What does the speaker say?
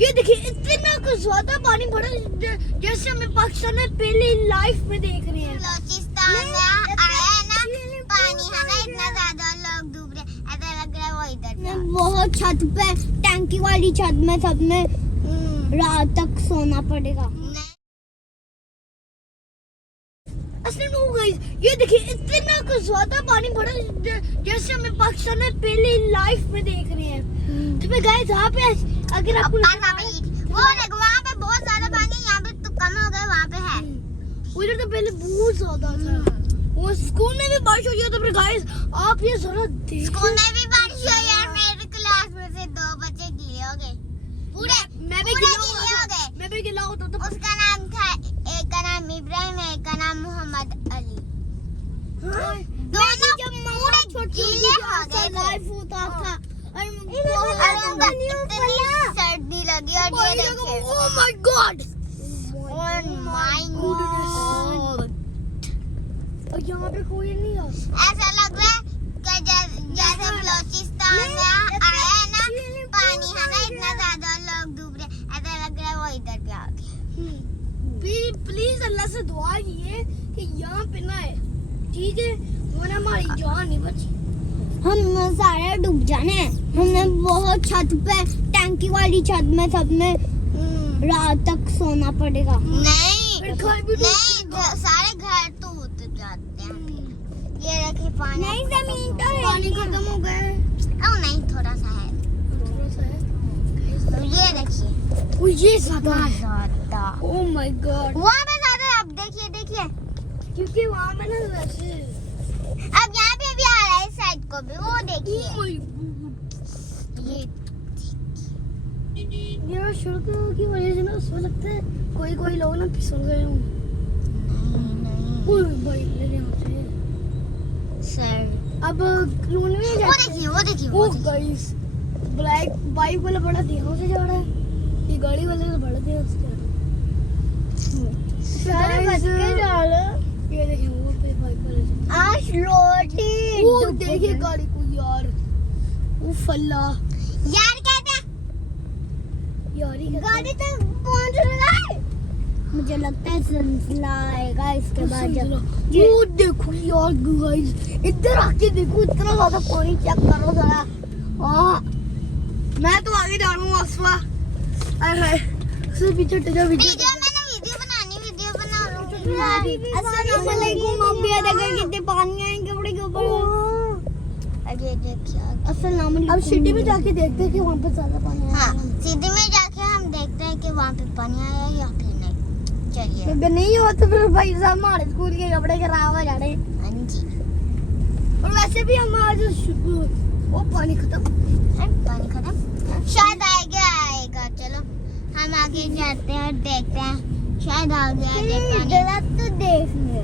ये देखिए इतना कुछ ज्यादा पानी भरा जैसे हमें पाकिस्तान में पहले लाइफ में देख रहे हैं। बलूचिस्तान में आया है ना पानी है ना इतना ज्यादा लोग डूब रहे ऐसा लग रहा है वो इधर बहुत छत पे टैंकी वाली छत में सब में रात तक सोना पड़ेगा। असल में हो गई ये देखिए इतना कुछ ज्यादा पानी भरा जैसे हमें पाकिस्तान में पहले लाइफ में देख रहे हैं। तो मैं गाइस यहाँ पे अगर आपको वो वहाँ पे बहुत ज्यादा पानी यहाँ पे तो कम हो गया वहाँ पे है उधर तो पहले बहुत ज्यादा था। वो स्कूल में भी बारिश हो गया था। पर गाइस आप ये जरा देखिए स्कूल में भी बारिश हुई यार मेरे क्लास में से 2 बच्चे गीले हो गए पूरे मैं भी गिला हो गए मैं भी गिला होता था। उसका नाम था एक का नाम इब्राहिम है एक का नाम मोहम्मद अली दोनों पूरे गीले हो गए लाइफ होता था सर्दी लगी और ये देखिए ओह माय गॉड और यहाँ पे कोई नहीं है। ऐसा लग रहा है कि जैसे बलूचिस्तान में आया है ना पानी है ना इतना ज्यादा लोग डूब रहे ऐसा लग रहा है वो इधर भी आ गया। प्लीज अल्लाह से दुआ कीजिए कि यहाँ पे ना है ठीक है वरना हमारी जान नहीं बची। हम सारे डूब जाने हमने बहुत छत पे टैंकी वाली छत में सब में रात तक सोना पड़ेगा। नहीं सारे घर तो होते जाते हैं। ये रखे पानी नहीं जमीन तो है पानी खत्म हो गया है। नहीं थोड़ा सा है तो ये देखिए ये ज्यादा ओह माय गॉड वहाँ पे ज्यादा अब देखिए क्योंकि वहाँ में ना वैसे अब यहाँ पे भी आ रहा है इस साइड को भी वो देखिए ये सड़क की वजह से ना उसमें लगता है कोई लोग ना फिसल गए हों। भाई मेरे यहाँ से सर अब क्लोन में वो देखिए ओह गाइस ब्लैक बाइक वाला बड़ा धीरे से जा रहा है। ये गाड़ी वाले तो बड़ा धीरे से जा रहा है। सारे बच्चे जा रहे ये देखिए वो पे बाइक वाले आज रोटी वो देखिए गाड़ी को यार वो फल्ला यार कहते यारी गाड़ी तक पहुंच रहा है। मुझे लगता है सिलसिला आएगा इसके बाद जब वो देखो यार गाइस इधर आके देखो इतना ज्यादा पानी चेक करो जरा। मैं तो आगे जा रहा हूँ अफवा अरे सिर्फ पीछे वीडियो वीडियो बना लूं। अस्सलाम वालेकुम आप भी देखा कितने पानी है इनके बड़े के ऊपर। अरे देखिए अस्सलाम वालेकुम। अब सिटी में जाके देखते हैं कि वहाँ पे ज्यादा पानी है। हाँ सिटी में जाके हम देखते हैं कि वहाँ पे पानी आया या फिर नहीं। चलिए अगर नहीं हुआ तो फिर भाई साहब हमारे स्कूल के कपड़े खराब हो जाने। हाँ जी और वैसे भी हम आज वो पानी खत्म शायद आएगा चलो हम आगे जाते हैं और देखते हैं शायद आ गया पानी। तो देखने